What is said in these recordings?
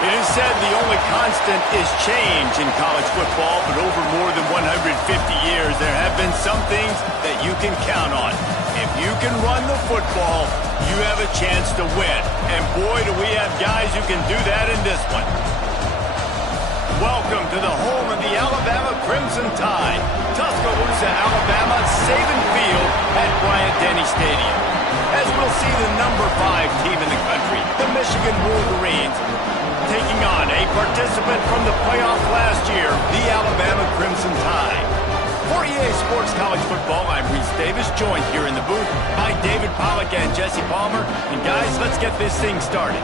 It is said the only constant is change in college football, but over more than 150 years, there have been some things that you can count on. If you can run the football, you have a chance to win. And boy, do we have guys who can do that in this one. Welcome to the home of the Alabama Crimson Tide. Tuscaloosa, Alabama, Saban Field at Bryant-Denny Stadium. As we'll see the number 5 team in the country, the Michigan Wolverines, taking on a participant from the playoff last year, the Alabama Crimson Tide. For EA Sports College Football, I'm Reese Davis, joined here in the booth by David Pollack and Jesse Palmer. And guys, let's get this thing started.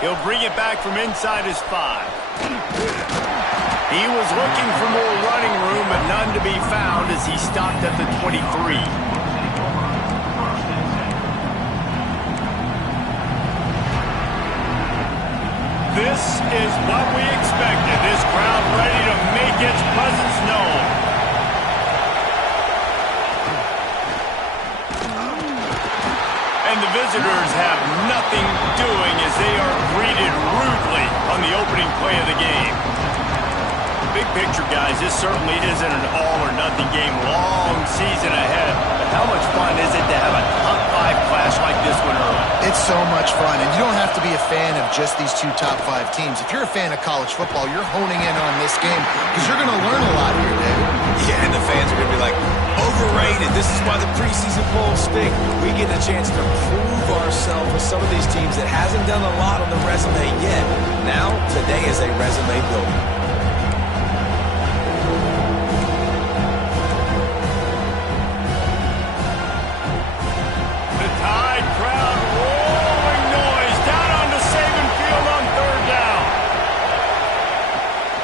He'll bring it back from inside his 5. He was looking for more running room, but none to be found as he stopped at the 23. This is what we expected. This crowd ready to make its presence known. And the visitors have nothing doing as they are greeted rudely on the opening play of the game. Big picture, guys, this certainly isn't an all-or-nothing game. Long season ahead. But how much fun is it to have a top 5 clash like this one early? It's so much fun, and you don't have to be a fan of just these 2 top 5 teams. If you're a fan of college football, you're honing in on this game because you're going to learn a lot here, Dave. Yeah, and the fans are going to be like, overrated. This is why the preseason polls stink. We get a chance to prove ourselves with some of these teams that hasn't done a lot on the resume yet. Now, today is a resume builder. The Tide crowd roaring noise down onto Saban Field on 3rd down.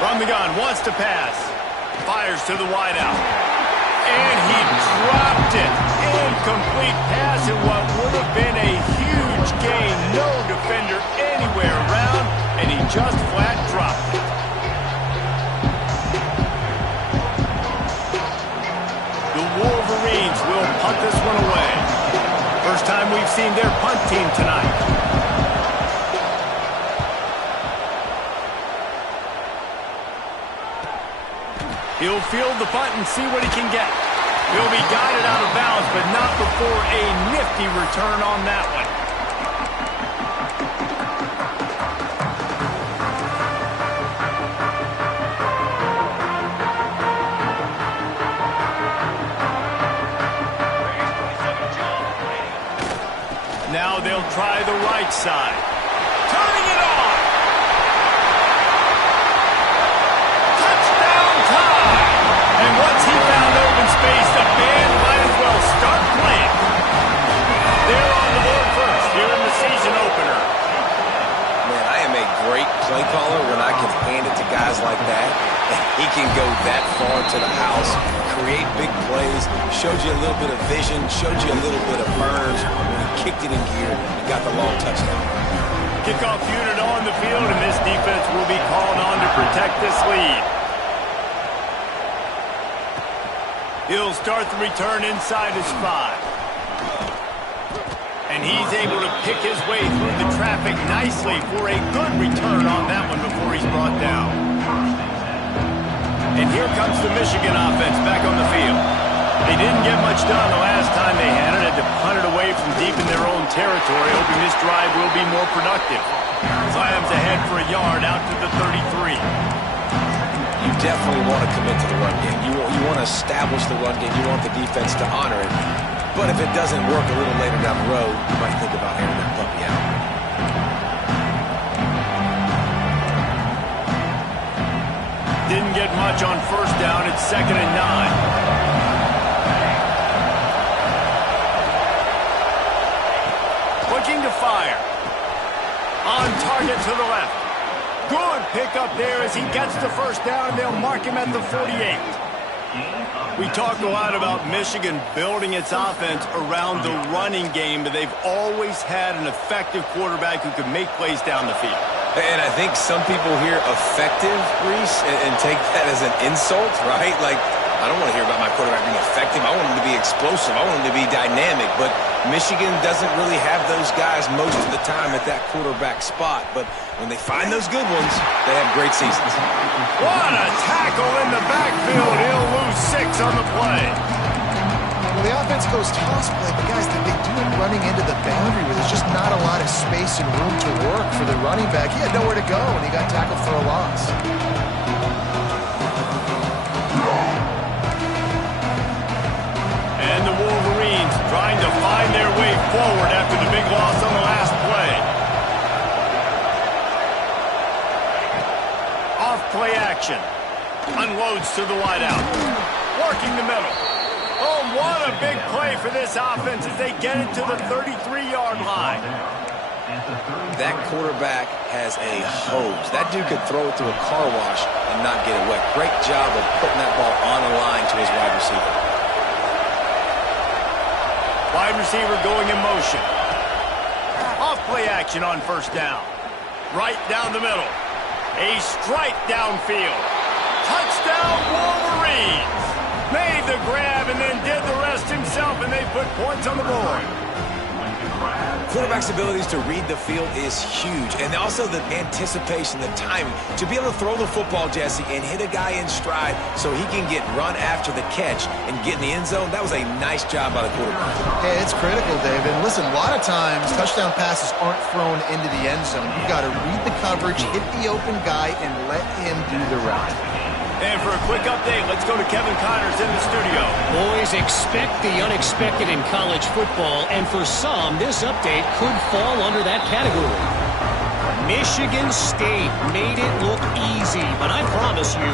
From the gun, wants to pass. Fires to the wideout. And he dropped it. Incomplete pass in what would have been a huge gain. No defender anywhere around, and he just flat dropped it. The Wolverines will punt this one away. First time we've seen their punt team tonight. He'll field the punt and see what he can get. He'll be guided out of bounds, but not before a nifty return on that one. Now they'll try the right side. Turning it on! And once he found open space, the band might as well start playing. They're on the board first here in the season opener. Man, I am a great play caller when I can hand it to guys like that. He can go that far to the house, create big plays, showed you a little bit of vision, showed you a little bit of burns when he kicked it in gear and got the long touchdown. Kickoff unit on the field, and this defense will be called on to protect this lead. He'll start the return inside his 5. And he's able to pick his way through the traffic nicely for a good return on that one before he's brought down. And here comes the Michigan offense back on the field. They didn't get much done the last time they had it. Had to punt it away from deep in their own territory, hoping this drive will be more productive. Slams ahead for a yard out to the 33. You definitely want to commit to the run game. You want to establish the run game. You want the defense to honor it. But if it doesn't work a little later down the road, you might think about airing that puppy out. Didn't get much on 1st down. It's 2nd and 9. Looking to fire. On target to the left. Good pickup there as he gets the first down, and they'll mark him at the 48. We talk a lot about Michigan building its offense around the running game, but they've always had an effective quarterback who can make plays down the field. And I think some people hear effective, Reese, and take that as an insult, right? Like, I don't want to hear about my quarterback being effective. I want him to be explosive. I want him to be dynamic. But Michigan doesn't really have those guys most of the time at that quarterback spot. But when they find those good ones, they have great seasons. What a tackle in the backfield. He'll lose 6 on the play. Well, the offense goes toss play, but guys, they do it running into the boundary where there's just not a lot of space and room to work for the running back. He had nowhere to go, and he got tackled for a loss. And the Wolverines trying to find their way forward after the big loss on the last play. Off play action. Unloads to the wideout. Working the middle. Oh, what a big play for this offense as they get it to the 33-yard line. That quarterback has a hose. That dude could throw it through a car wash and not get it wet. Great job of putting that ball on a line to his wide receiver. Wide receiver going in motion. Off play action on first down. Right down the middle. A strike downfield. Touchdown Wolverines. Made the grab and then did the rest himself, and they put points on the board. Quarterback's abilities to read the field is huge, and also the anticipation, the timing. To be able to throw the football, Jesse, and hit a guy in stride so he can get run after the catch and get in the end zone, that was a nice job by the quarterback. Yeah, it's critical, David. Listen, a lot of times touchdown passes aren't thrown into the end zone. You've got to read the coverage, hit the open guy, and let him do the rest. And for a quick update, let's go to Kevin Connors in the studio. Boys, expect the unexpected in college football, and for some, this update could fall under that category. Michigan State made it look easy, but I promise you,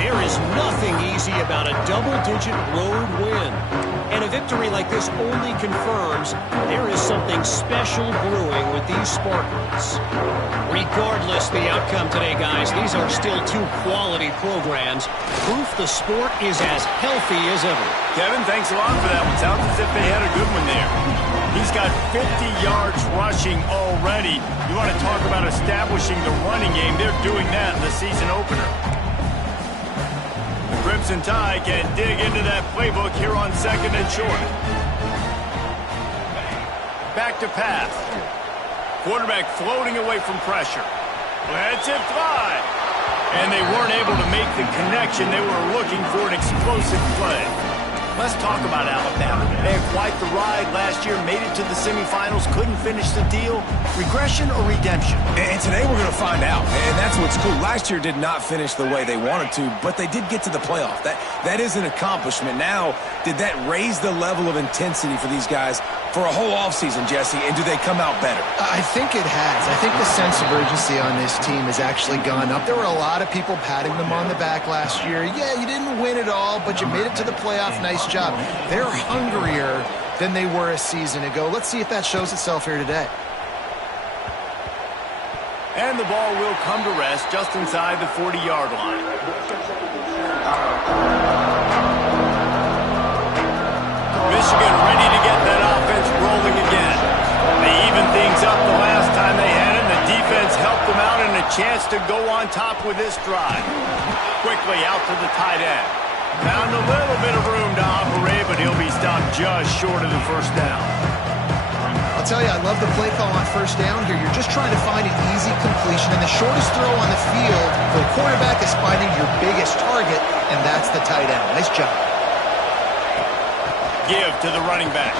there is nothing easy about a double-digit road win. And a victory like this only confirms there is something special brewing with these Spartans. Regardless the outcome today, guys, these are still 2 quality programs. Proof the sport is as healthy as ever. Kevin, thanks a lot for that one. Sounds as if they had a good one there. He's got 50 yards rushing already. You want to talk about establishing the running game. They're doing that in the season opener. The Crimson Tide can dig into that playbook here on 2nd and short. Back to pass. Quarterback floating away from pressure. Lets it fly. And they weren't able to make the connection. They were looking for an explosive play. Let's talk about Alabama. They had quite the ride last year, made it to the semifinals, couldn't finish the deal. Regression or redemption? And today we're going to find out. And that's what's cool. Last year did not finish the way they wanted to, but they did get to the playoff. That is an accomplishment. Now, did that raise the level of intensity for these guys for a whole offseason, Jesse? And do they come out better? I think it has. I think the sense of urgency on this team has actually gone up. There were a lot of people patting them on the back last year. Yeah, you didn't win it all, but you made it to the playoff. Nice job. They're hungrier than they were a season ago. Let's see if that shows itself here today. And the ball will come to rest just inside the 40-yard line. Michigan ready to get that offense rolling again. They evened things up the last time they had it. The defense helped them out and a chance to go on top with this drive. Quickly out to the tight end. Found a little bit of room to operate, but he'll be stopped just short of the first down. I'll tell you, I love the play call on first down here. You're just trying to find an easy completion, and the shortest throw on the field for a quarterback is finding your biggest target, and that's the tight end. Nice job. Give to the running back.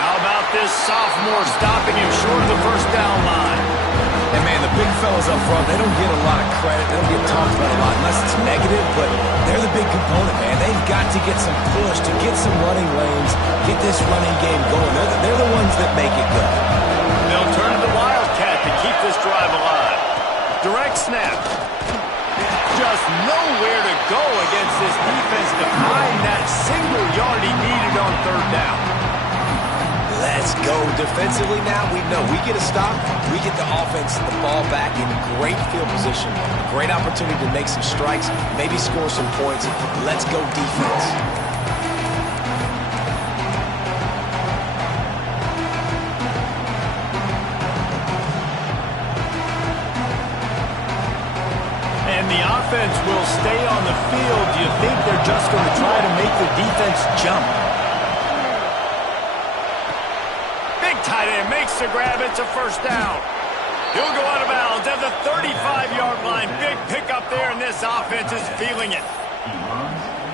How about this sophomore stopping him short of the first down line? And, man, the big fellas up front, they don't get a lot of credit. They don't get talked about a lot unless it's negative, but they're the big component, man. They've got to get some push, to get some running lanes, get this running game going. They're the ones that make it go. They'll turn to the Wildcat to keep this drive alive. Direct snap. Just nowhere to go against this defense to find that single yard he needed on third down. Let's go. Defensively now, we know we get a stop. We get the offense, the ball back in great field position. Great opportunity to make some strikes, maybe score some points. Let's go defense. And the offense will stay on the field. Do you think they're just going to try to make the defense jump? Big tight end makes the grab. It's a first down. He'll go out of bounds at the 35-yard line. Big pickup there, and this offense is feeling it.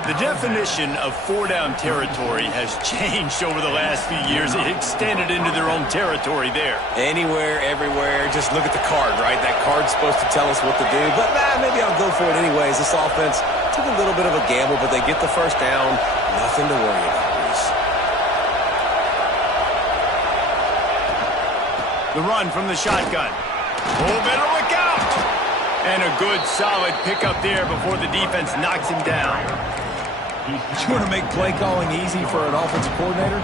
The definition of four-down territory has changed over the last few years. It extended into their own territory there. Anywhere, everywhere, just look at the card, right? That card's supposed to tell us what to do, but maybe I'll go for it anyways. This offense took a little bit of a gamble, but they get the first down. Nothing to worry about, Reese. The run from the shotgun. Oh, better look out! And a good, solid pickup there before the defense knocks him down. You want to make play calling easy for an offensive coordinator?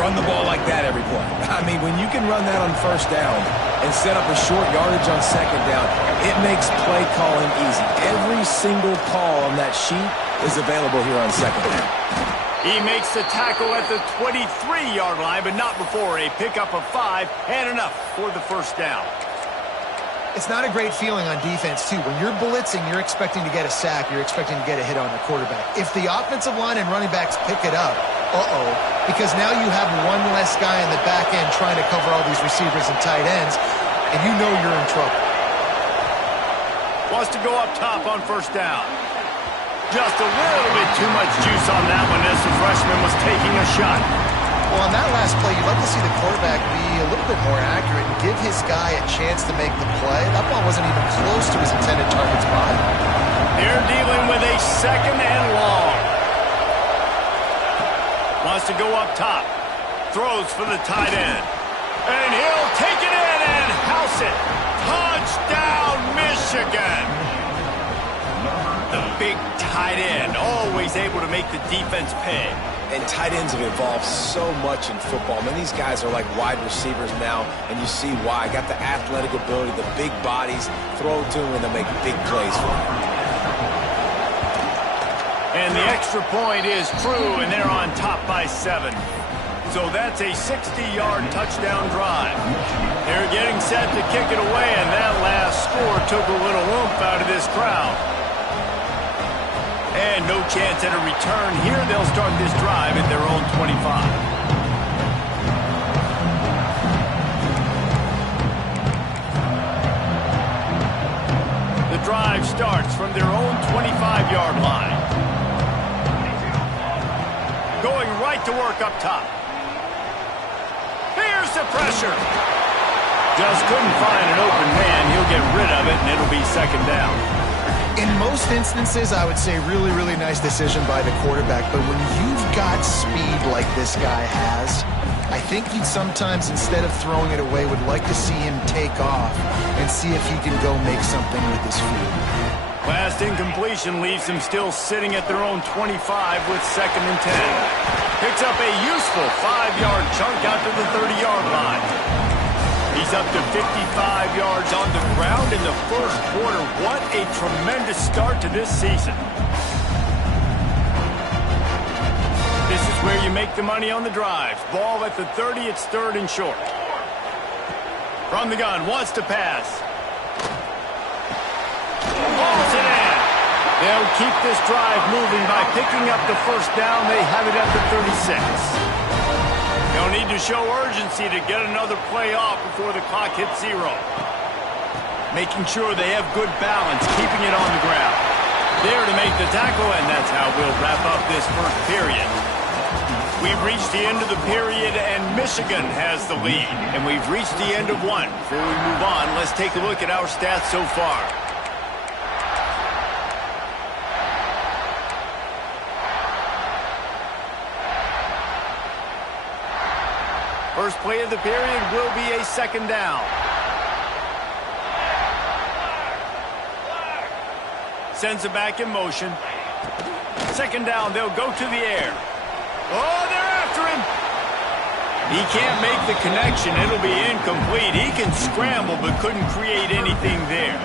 Run the ball like that every play. I mean, when you can run that on first down and set up a short yardage on second down, it makes play calling easy. Every single call on that sheet is available here on second down. He makes the tackle at the 23-yard line, but not before a pickup of 5 and enough for the first down. It's not a great feeling on defense, too. When you're blitzing, you're expecting to get a sack. You're expecting to get a hit on the quarterback. If the offensive line and running backs pick it up, because now you have one less guy in the back end trying to cover all these receivers and tight ends, and you know you're in trouble. Wants to go up top on first down. Just a little bit too much juice on that one as the freshman was taking a shot. Well, on that last play, you'd like to see the quarterback be a little bit more accurate and give his guy a chance to make the play. That ball wasn't even close to his intended target's body. They're dealing with a second and long. Wants to go up top. Throws for the tight end. And he'll take it in and house it. Touchdown, Michigan. The big tight end, always able to make the defense pay. And tight ends have evolved so much in football. Man, these guys are like wide receivers now, and you see why. Got the athletic ability, the big bodies, throw to them, and they'll make big plays for them. And the extra point is true, and they're on top by 7. So that's a 60-yard touchdown drive. They're getting set to kick it away, and that last score took a little oomph out of this crowd. And no chance at a return here. They'll start this drive at their own 25. The drive starts from their own 25-yard line. Going right to work up top. Here's the pressure. Just couldn't find an open man. He'll get rid of it, and it'll be second down. In most instances, I would say really, really nice decision by the quarterback. But when you've got speed like this guy has, I think you'd sometimes, instead of throwing it away, would like to see him take off and see if he can go make something with his feet. Last incompletion leaves them still sitting at their own 25 with second and 10. Picks up a useful 5-yard chunk out to the 30-yard line. He's up to 55 yards on the ground in the first quarter. What a tremendous start to this season. This is where you make the money on the drives. Ball at the 30, it's third and short. From the gun, wants to pass. Balls it in. They'll keep this drive moving by picking up the first down. They have it at the 36. They'll need to show urgency to get another play off before the clock hits 0. Making sure they have good balance, keeping it on the ground. There to make the tackle, and that's how we'll wrap up this first period. We've reached the end of the period, and Michigan has the lead. And we've reached the end of one. Before we move on, let's take a look at our stats so far. First play of the period will be a second down. Sends it back in motion. Second down, they'll go to the air. Oh, they're after him. He can't make the connection. It'll be incomplete. He can scramble but couldn't create anything there.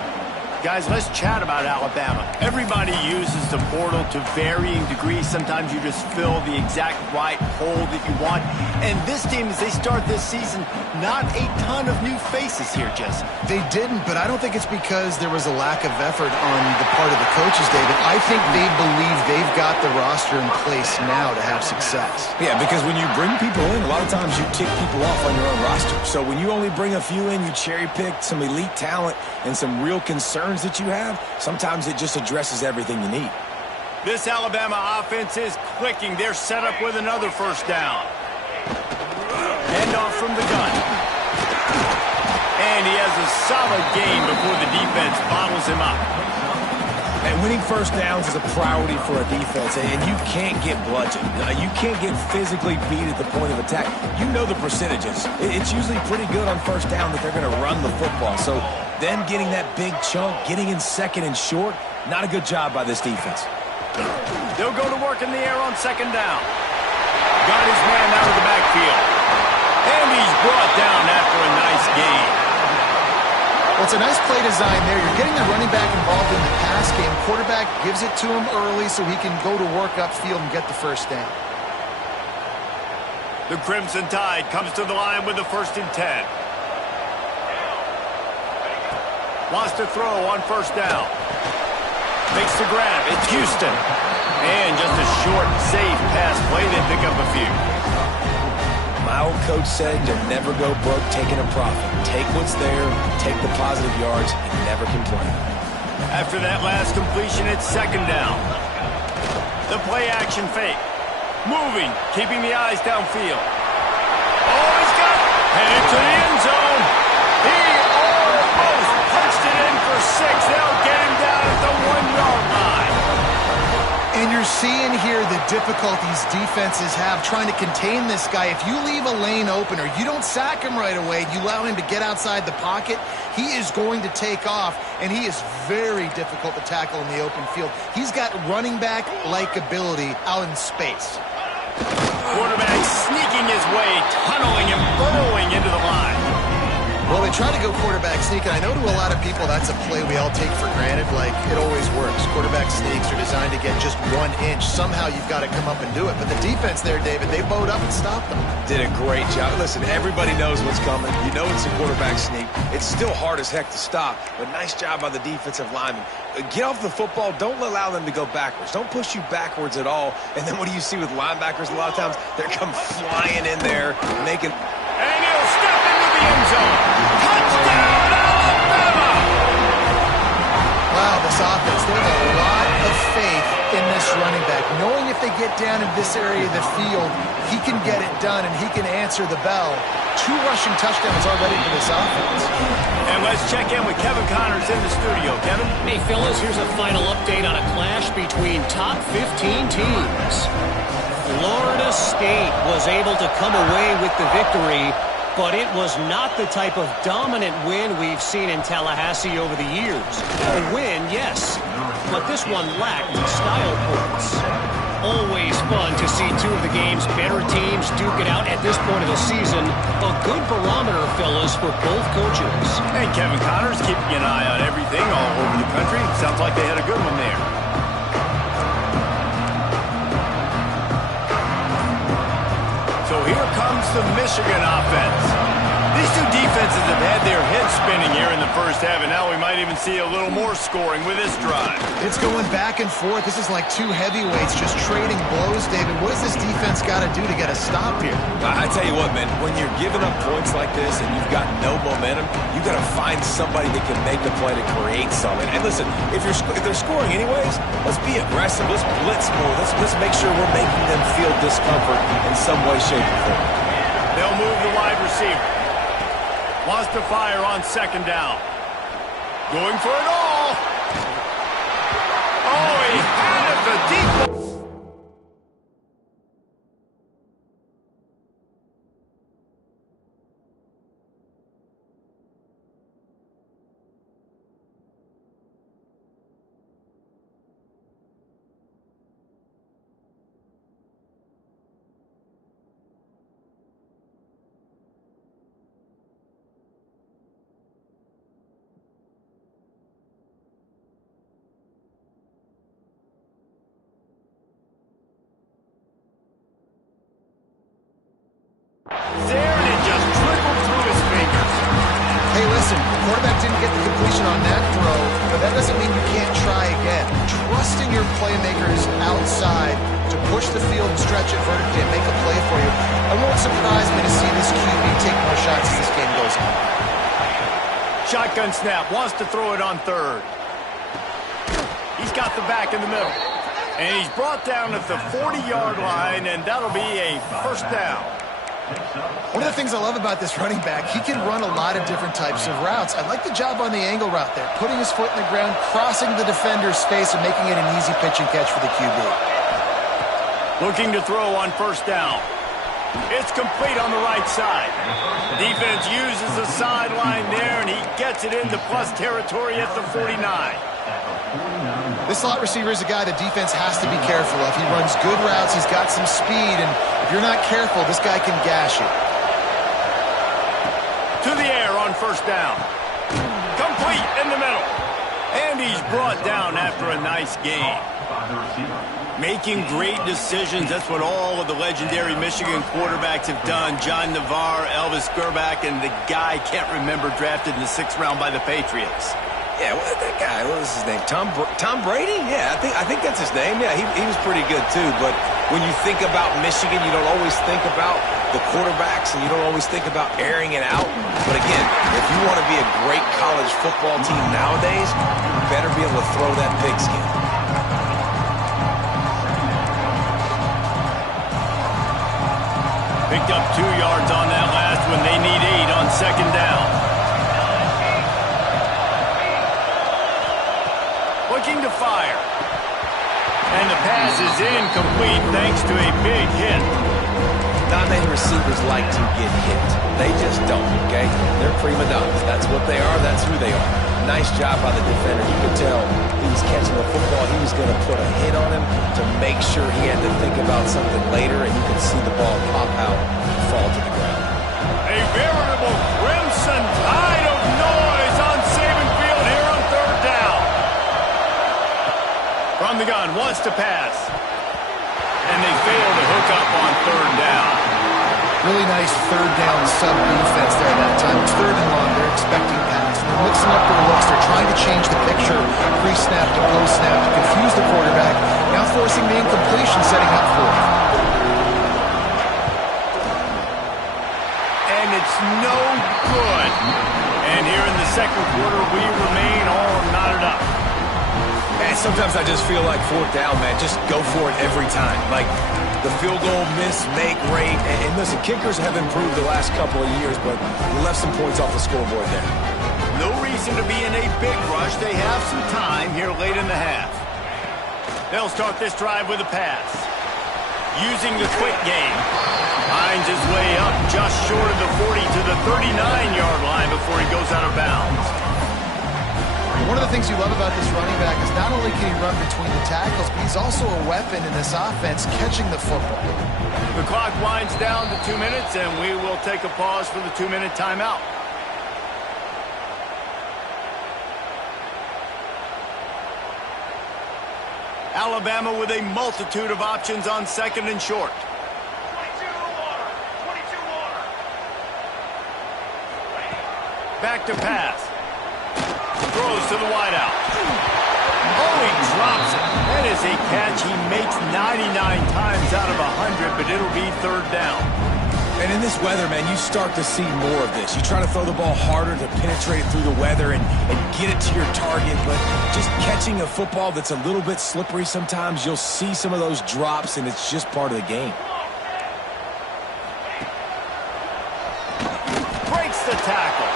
Guys, let's chat about Alabama. Everybody uses the portal to varying degrees. Sometimes you just fill the exact right hole that you want. And this team, as they start this season, not a ton of new faces here, Jesse. They didn't, but I don't think it's because there was a lack of effort on the part of the coaches, David. I think they believe they've got the roster in place now to have success. Yeah, because when you bring people in, a lot of times you tick people off on your own roster. So when you only bring a few in, you cherry-pick some elite talent and some real concerns that you have, sometimes it just addresses everything you need. This Alabama offense is clicking. They're set up with another first down. Hand off from the gun. And he has a solid gain before the defense bottles him up. And winning first downs is a priority for a defense, and you can't get bludgeoned. You can't get physically beat at the point of attack. You know the percentages. It's usually pretty good on first down that they're going to run the football. So then getting that big chunk, getting in second and short, not a good job by this defense. They'll go to work in the air on second down. Got his man out of the backfield. And he's brought down after a nice gain. Well, it's a nice play design there. You're getting the running back involved in the pass game. Quarterback gives it to him early so he can go to work upfield and get the first down. The Crimson Tide comes to the line with the 1st and 10. Wants to throw on first down. Makes the grab. It's Houston. And just a short, safe pass play. They pick up a few. My old coach said you'll never go broke taking a profit. Take what's there, take the positive yards, and never complain. After that last completion, it's second down. The play action fake. Moving, keeping the eyes downfield. Oh, he's got it. Headed to the end zone. He almost punched it in for 6. They'll get him down at the 1-yard line. And you're seeing here the difficulties defenses have trying to contain this guy. If you leave a lane open or you don't sack him right away, you allow him to get outside the pocket, he is going to take off, and he is very difficult to tackle in the open field. He's got running back-like ability out in space. Quarterback sneaking his way, tunneling and burrowing into the line. Well, they try to go quarterback sneak, and I know to a lot of people that's a play we all take for granted, like it always works. Quarterback sneaks are designed to get just 1 inch. Somehow you've got to come up and do it. But the defense there, David, they bowed up and stopped them. Did a great job. Listen, everybody knows what's coming. You know it's a quarterback sneak. It's still hard as heck to stop, but nice job by the defensive lineman. Get off the football. Don't allow them to go backwards. Don't push you backwards at all. And then what do you see with linebackers a lot of times? They come flying in there, making... And he'll step into the end zone. Touchdown, Alabama! Wow, this offense, they have a lot of faith in this running back, knowing if they get down in this area of the field, he can get it done and he can answer the bell. 2 rushing touchdowns already for this offense. And let's check in with Kevin Connors in the studio. Kevin? Hey, fellas, here's a final update on a clash between top 15 teams. Florida State was able to come away with the victory, but it was not the type of dominant win we've seen in Tallahassee over the years. A win, yes, but this one lacked style points. Always fun to see 2 of the game's better teams duke it out at this point of the season. A good barometer, fellas, for both coaches. And Kevin Connors keeping an eye on everything all over the country. Sounds like they had a good one there. So here comes the Michigan offense. These 2 defenses have had their heads spinning here in the first half, and now we might even see a little more scoring with this drive. It's going back and forth. This is like 2 heavyweights just trading blows, David. What does this defense got to do to get a stop here? I tell you what, man, when you're giving up points like this and you've got no momentum, you got to find somebody that can make the play to create something. And listen, if they're scoring anyways, let's be aggressive. Let's blitz more. Let's make sure we're making them feel discomfort in some way, shape, or form. They'll move the wide receiver. Wants to fire on second down. Going for it all. Oh, he had it, the deep. listen, the quarterback didn't get the completion on that throw, but that doesn't mean you can't try again. Trusting your playmakers outside to push the field and stretch it vertically and make a play for you. It won't surprise me to see this QB take more shots as this game goes on. Shotgun snap, wants to throw it on third. He's got the back in the middle. And he's brought down at the 40-yard line, and that'll be a first down. One of the things I love about this running back, he can run a lot of different types of routes. I like the job on the angle route there, putting his foot in the ground, crossing the defender's space, and making it an easy pitch and catch for the QB. Looking to throw on first down. It's complete on the right side. The defense uses the sideline there, and he gets it into plus territory at the 49. This slot receiver is a guy the defense has to be careful of. He runs good routes, he's got some speed, and if you're not careful, this guy can gash you. To the air on first down. Complete in the middle. And he's brought down after a nice game. Making great decisions, that's what all of the legendary Michigan quarterbacks have done. John Navarre, Elvis Gerbach, and the guy, can't remember, drafted in the 6th round by the Patriots. Yeah, that guy, what was his name? Tom Brady? Yeah, I think that's his name. Yeah, he was pretty good too. But when you think about Michigan, you don't always think about the quarterbacks, and you don't always think about airing it out. But again, if you want to be a great college football team nowadays, you better be able to throw that pigskin. Picked up 2 yards on that last one. They need 8 on second down. Looking to fire. And the pass is incomplete thanks to a big hit. Not many receivers like to get hit. They just don't, okay? They're prima donnas. That's what they are. That's who they are. Nice job by the defender. You could tell he was catching the football. He was going to put a hit on him to make sure he had to think about something later, and you could see the ball pop out and fall to the ground. A veritable crimson tide of noise on Saban Field here on third down. From the gun, wants to pass. And they fail to hook up on third down. Really nice third down sub-defense there that time. It's 3rd and long. They're expecting pass. They're mixing up their looks. They're trying to change the picture pre-snap to post-snap to confuse the quarterback. Now forcing the incompletion, setting up for it. And it's no good. And here in the second quarter, we remain all knotted up. Man, sometimes I just feel like 4th down, man. Just go for it every time. Like the field goal miss-make rate. And listen, kickers have improved the last couple of years, but we left some points off the scoreboard there. No reason to be in a big rush. They have some time here late in the half. They'll start this drive with a pass. Using the quick game. Finds his way up just short of the 40 to the 39-yard line before he goes out of bounds. One of the things you love about this running back is not only can he run between the tackles, but he's also a weapon in this offense catching the football. The clock winds down to 2 minutes, and we will take a pause for the 2-minute timeout. Alabama with a multitude of options on second and short. 22 water. Back to pass. Throws to the wideout. Oh, he drops it. That is a catch he makes 99 times out of 100, but it'll be third down. And in this weather, man, you start to see more of this. You try to throw the ball harder to penetrate through the weather and get it to your target, but just catching a football that's a little bit slippery sometimes, you'll see some of those drops, and it's just part of the game. Breaks the tackle.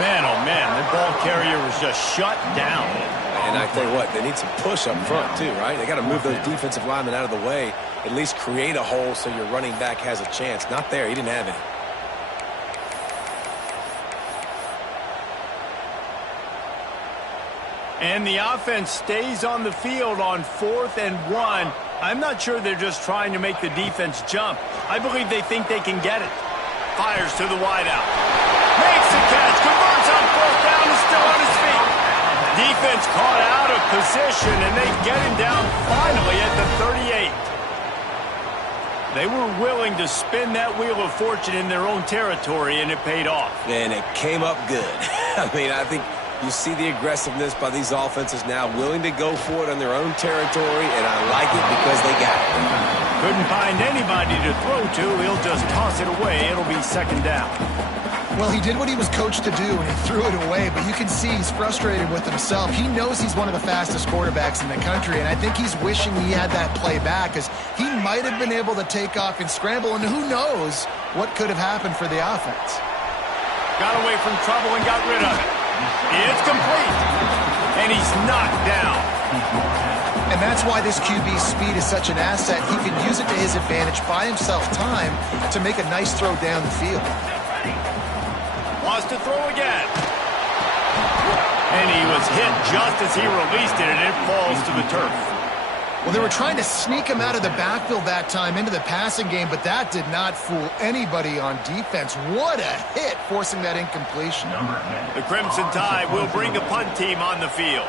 Man, oh man, the ball carrier was just shut down. And I tell you what, they need some push up front too, right? They got to move those defensive linemen out of the way, at least create a hole so your running back has a chance. Not there, he didn't have any. And the offense stays on the field on 4th and 1. I'm not sure they're just trying to make the defense jump. I believe they think they can get it. Fires to the wideout. Makes the catch, converts on 4th down, and still on his feet. Defense caught out of position, and they get him down finally at the 38. They were willing to spin that wheel of fortune in their own territory, and it paid off. And it came up good. I mean, I think you see the aggressiveness by these offenses now, willing to go for it on their own territory, and I like it because they got it. Couldn't find anybody to throw to. He'll just toss it away. It'll be second down. Well, he did what he was coached to do, and he threw it away, but you can see he's frustrated with himself. He knows he's one of the fastest quarterbacks in the country, and I think he's wishing he had that play back, because he might have been able to take off and scramble, and who knows what could have happened for the offense. Got away from trouble and got rid of it. It's complete, and he's knocked down. And that's why this QB's speed is such an asset. He can use it to his advantage, buy himself time to make a nice throw down the field. Wants to throw again. And he was hit just as he released it, and it falls to the turf. Well, they were trying to sneak him out of the backfield that time into the passing game, but that did not fool anybody on defense. What a hit, forcing that incompletion. The Crimson Tide will bring the punt team on the field.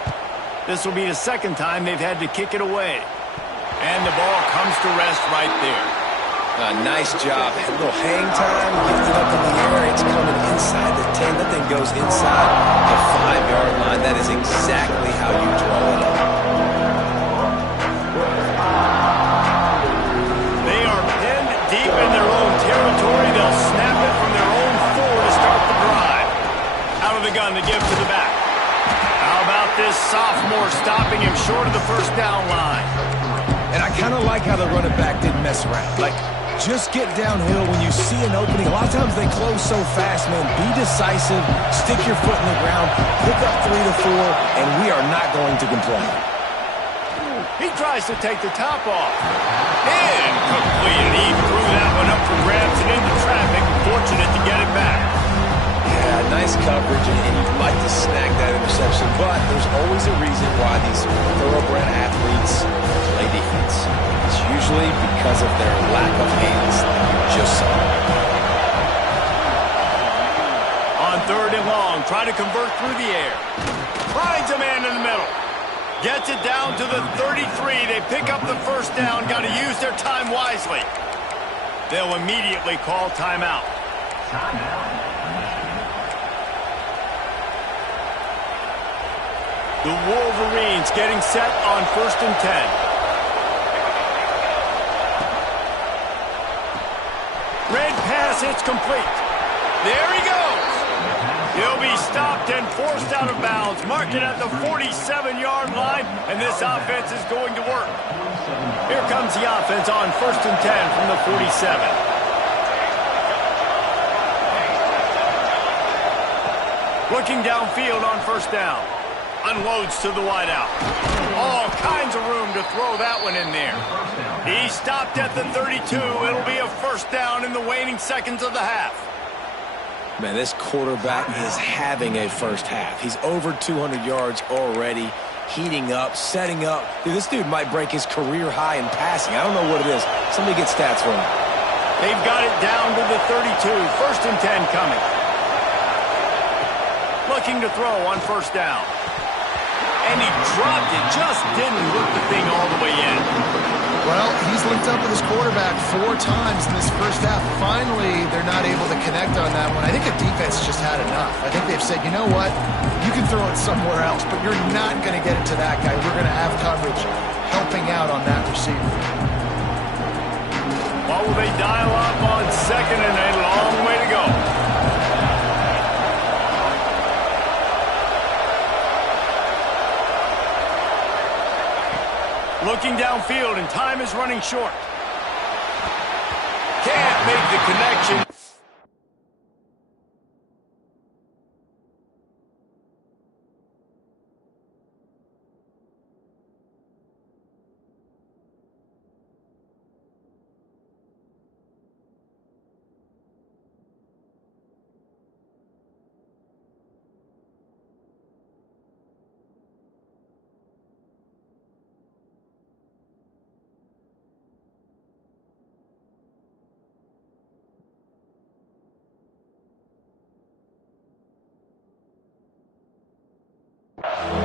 This will be the second time they've had to kick it away. And the ball comes to rest right there. Nice job. A little hang time, getting it up in the air. It's coming inside the 10. That thing goes inside the 5-yard line. That is exactly how you draw it up. They are pinned deep in their own territory. They'll snap it from their own 4 to start the drive. Out of the gun to give to the back. How about this sophomore stopping him short of the first down line? And I kind of like how the running back didn't mess around. Like, just get downhill when you see an opening. A lot of times they close so fast, man. Be decisive, stick your foot in the ground, pick up 3 to 4, and we are not going to complain. He tries to take the top off. Incomplete. He threw that one up for grabs and into traffic. Fortunate to get it back. Yeah, nice coverage, and you'd like to snag that interception, but there's always a reason why these thoroughbred athletes play defense. It's usually because of their lack of hands, like you just saw. On 3rd and long, try to convert through the air. Finds a man in the middle. Gets it down to the 33. They pick up the first down. Got to use their time wisely. They'll immediately call timeout. The Wolverines getting set on 1st and 10. Red pass, it's complete. There he goes. He'll be stopped and forced out of bounds. Marked it at the 47-yard line, and this offense is going to work. Here comes the offense on 1st and 10 from the 47. Looking downfield on 1st down. Unloads to the wideout. All kinds of room to throw that one in there. He stopped at the 32. It'll be a first down in the waning seconds of the half. Man, this quarterback is having a first half. He's over 200 yards already, heating up, setting up. Dude, this dude might break his career high in passing. I don't know what it is. Somebody get stats for him. They've got it down to the 32. 1st and 10 coming. Looking to throw on 1st down. And he dropped it, just didn't loop the thing all the way in. Well, he's linked up with his quarterback 4 times in this first half. Finally, they're not able to connect on that one. I think the defense just had enough. I think they've said, you know what, you can throw it somewhere else, but you're not going to get it to that guy. We're going to have coverage helping out on that receiver. What will they dial up on 2nd and a long way to go? Looking downfield, and time is running short. Can't make the connection.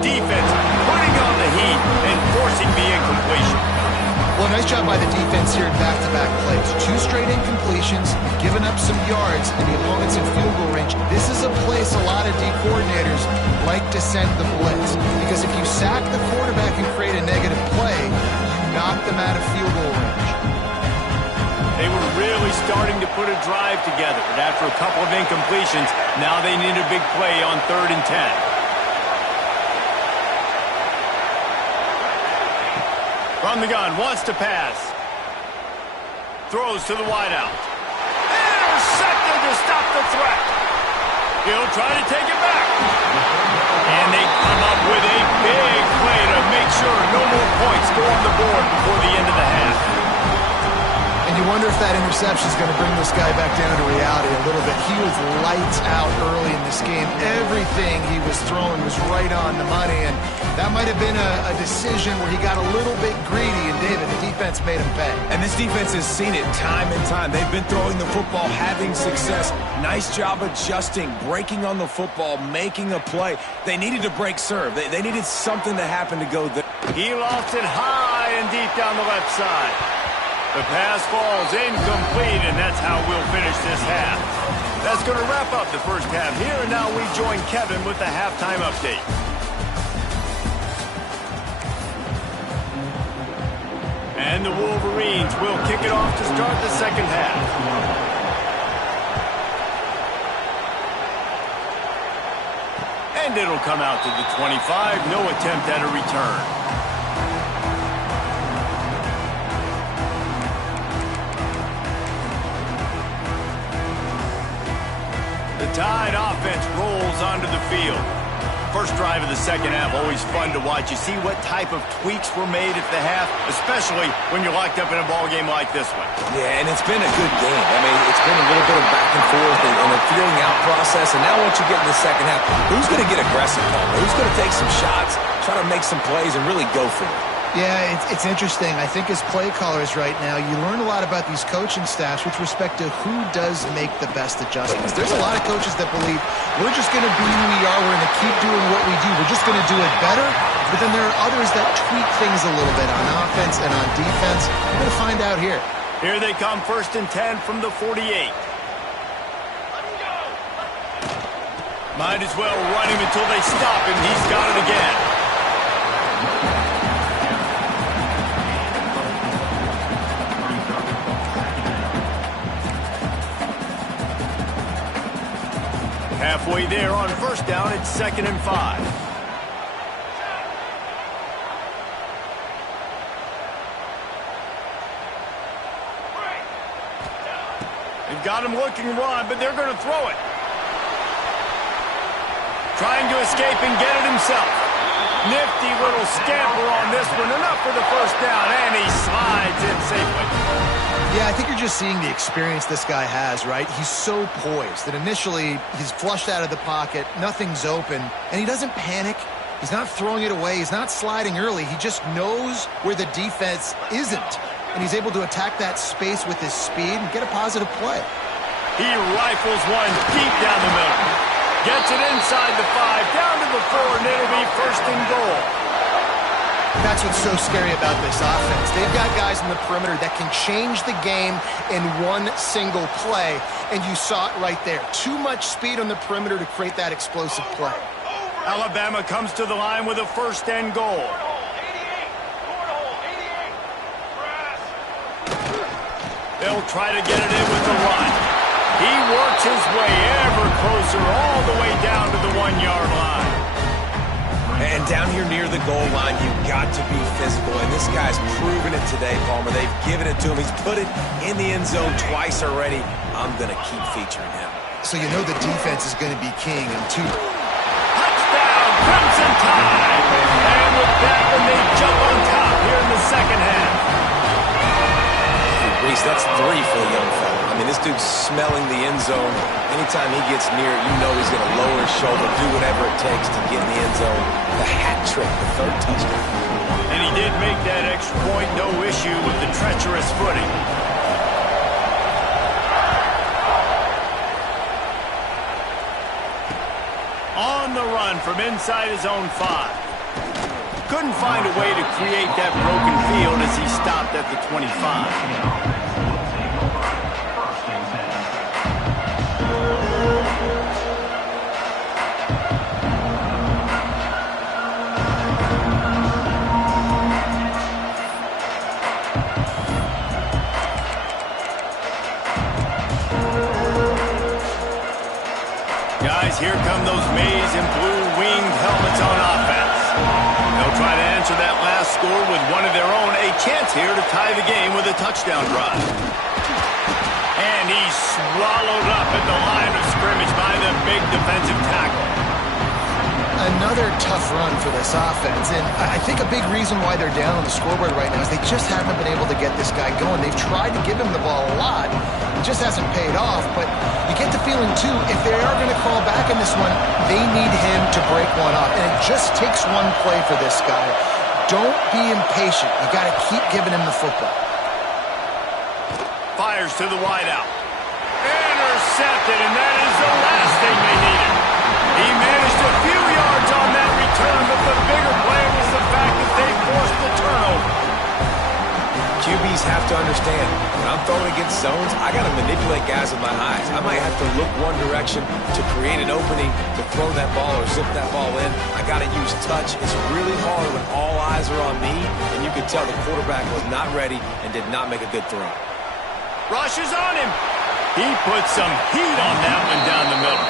Defense putting on the heat and forcing the incompletion. Well, nice job by the defense here in back-to-back plays. 2 straight incompletions, giving up some yards, and the opponent's in field goal range. This is a place a lot of D coordinators like to send the blitz, because if you sack the quarterback and create a negative play, you knock them out of field goal range. They were really starting to put a drive together, but after a couple of incompletions, now they need a big play on 3rd and 10. From the gun, wants to pass. Throws to the wideout. Intercepted to stop the threat. He'll try to take it back. And they come up with a big play to make sure no more points go on the board before the end of the half. And you wonder if that interception is going to bring this guy back down to reality a little bit. He was lights out early in this game. Everything he was throwing was right on the money, and that might have been a decision where he got a little bit greedy, and David, the defense made him pay. And this defense has seen it time and time. They've been throwing the football, having success. Nice job adjusting, breaking on the football, making a play. They needed to break serve. They needed something to happen to go there. He lost it high and deep down the left side. The pass falls incomplete, and that's how we'll finish this half. That's going to wrap up the first half here, and now we join Kevin with the halftime update. And the Wolverines will kick it off to start the second half. And it'll come out to the 25. No attempt at a return. The Tide offense rolls onto the field. First drive of the second half, always fun to watch. You see what type of tweaks were made at the half, especially when you're locked up in a ball game like this one. Yeah, and it's been a good game. I mean, it's been a little bit of back and forth and a feeling out process. And now once you get in the second half, who's going to get aggressive, Palmer? Who's going to take some shots, try to make some plays, and really go for it? Yeah, it's interesting. I think as play callers right now, you learn a lot about these coaching staffs with respect to who does make the best adjustments. There's a lot of coaches that believe we're just going to be who we are. We're going to keep doing what we do. We're just going to do it better. But then there are others that tweak things a little bit on offense and on defense. We're going to find out here. Here they come, 1st and 10 from the 48. Might as well run him until they stop him. He's got it again. Halfway there on 1st down, it's 2nd and 5. They've got him looking run, but they're going to throw it. Trying to escape and get it himself. Nifty little scamper on this one. Enough for the 1st down, and he slides in safely. Yeah, I think you're just seeing the experience this guy has, right? He's so poised that initially he's flushed out of the pocket, nothing's open, and he doesn't panic. He's not throwing it away. He's not sliding early. He just knows where the defense isn't, and he's able to attack that space with his speed and get a positive play. He rifles one deep down the middle. Gets it inside the 5, down to the 4, and it'll be 1st and goal. That's what's so scary about this offense. They've got guys in the perimeter that can change the game in one single play, and you saw it right there. Too much speed on the perimeter to create that explosive play. Alabama comes to the line with a 1st and goal. They'll try to get it in with the run. He works his way ever closer all the way down to the 1-yard line. And down here near the goal line, you've got to be physical. And this guy's proven it today, Palmer. They've given it to him. He's put it in the end zone twice already. I'm going to keep featuring him. So you know the defense is going to be king in 2. Touchdown, Crimson Tide. And with that, when they jump on top here in the second half. Reese, that's 3 for a young fella. I mean, this dude's smelling the end zone. Anytime he gets near it, you know he's going to lower his shoulder, do whatever it takes to get in the end zone. The hat trick, the 3rd touchdown. And he did make that extra point, no issue with the treacherous footing. On the run from inside his own 5. Couldn't find a way to create that broken field as he stopped at the 25. Here come those maize and blue-winged helmets on offense. They'll try to answer that last score with one of their own. A chance here to tie the game with a touchdown drive. And he's swallowed up at the line of scrimmage by the big defensive tackle. Another tough run for this offense, and I think a big reason why they're down on the scoreboard right now is they just haven't been able to get this guy going. They've tried to give him the ball a lot. It just hasn't paid off, but you get the feeling, too, if they are going to crawl back in this one, they need him to break one off, and it just takes one play for this guy. Don't be impatient. You got to keep giving him the football. Fires to the wideout. Intercepted, and that is the last thing they needed. He managed a few yards on that return, but the bigger play was the fact that they forced the turnover. QBs have to understand, when I'm throwing against zones, I got to manipulate guys with my eyes. I might have to look one direction to create an opening to throw that ball or zip that ball in. I got to use touch. It's really hard when all eyes are on me, and you can tell the quarterback was not ready and did not make a good throw. Rush is on him. He put some heat on that one down the middle.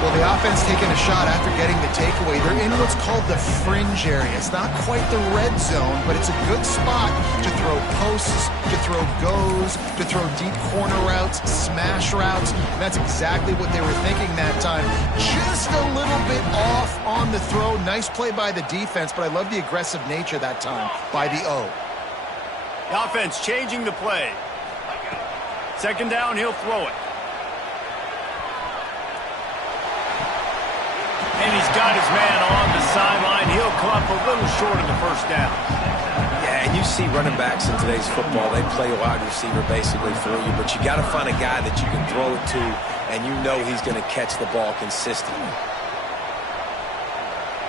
Well, the offense taking a shot after getting the takeaway. They're in what's called the fringe area. It's not quite the red zone, but it's a good spot to throw posts, to throw goes, to throw deep corner routes, smash routes. And that's exactly what they were thinking that time. Just a little bit off on the throw. Nice play by the defense, but I love the aggressive nature that time by the O. The offense changing the play. Second down, he'll throw it. And he's got his man on the sideline. He'll come up a little short of the first down. Yeah, and you see running backs in today's football, they play a wide receiver basically for you, but you got to find a guy that you can throw it to, and you know he's going to catch the ball consistently.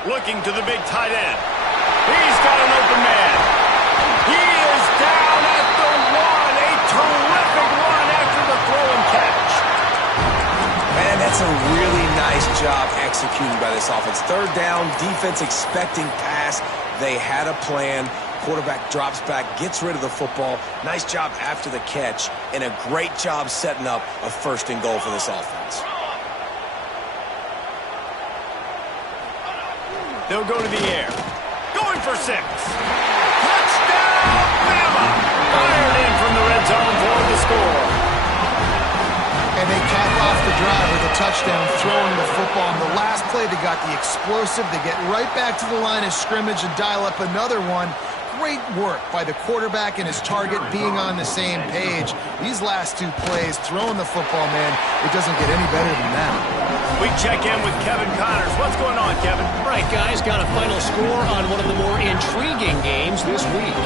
Looking to the big tight end. He's got an open man. He is down at the one. A terrific run after the throw and catch. Man, that's a really nice job executing by this offense. Third down, defense expecting pass. They had a plan. Quarterback drops back, gets rid of the football. Nice job after the catch, and a great job setting up a first and goal for this offense. They'll go to the air. Going for 6. Touchdown, Bama! Fired in from the red zone for the score. And they cap off the drive with a touchdown, throwing the football. On the last play, they got the explosive. They get right back to the line of scrimmage and dial up another one. Great work by the quarterback and his target being on the same page. These last 2 plays, throwing the football, man, it doesn't get any better than that. We check in with Kevin Connors. What's going on, Kevin? All right, guys, got a final score on one of the more intriguing games this week.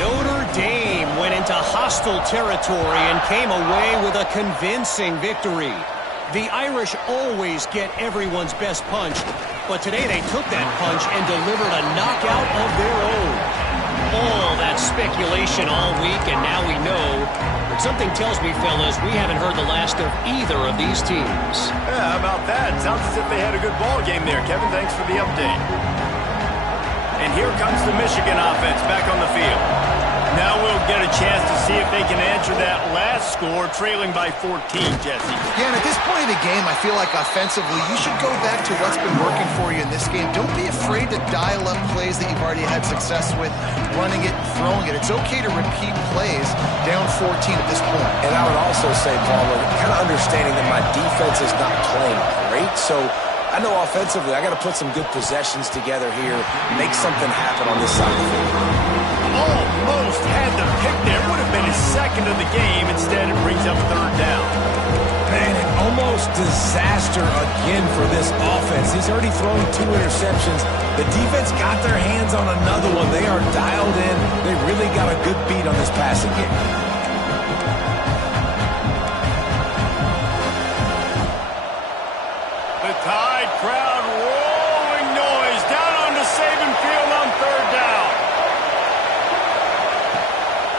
Notre Dame went into hostile territory and came away with a convincing victory. The Irish always get everyone's best punch, but today they took that punch and delivered a knockout of their own. All that speculation all week, and now we know. But something tells me, fellas, we haven't heard the last of either of these teams. Yeah, how about that? Sounds as if they had a good ball game there. Kevin, thanks for the update. And here comes the Michigan offense back on the field. Now we'll get a chance to see if they can answer that last score, trailing by 14, Jesse. Yeah, and at this point of the game, I feel like offensively, you should go back to what's been working for you in this game. Don't be afraid to dial up plays that you've already had success with, running it and throwing it. It's okay to repeat plays down 14 at this point. And I would also say, Palmer, kind of understanding that my defense is not playing great, so I know offensively I got to put some good possessions together here, make something happen on this side of the field. Almost had the pick there. Would have been his second of the game. Instead, it brings up third down. Man, an almost disaster again for this offense. He's already thrown 2 interceptions. The defense got their hands on another one. They are dialed in. They really got a good beat on this passing game. The Tide crowd rolling noise down onto Saban Field.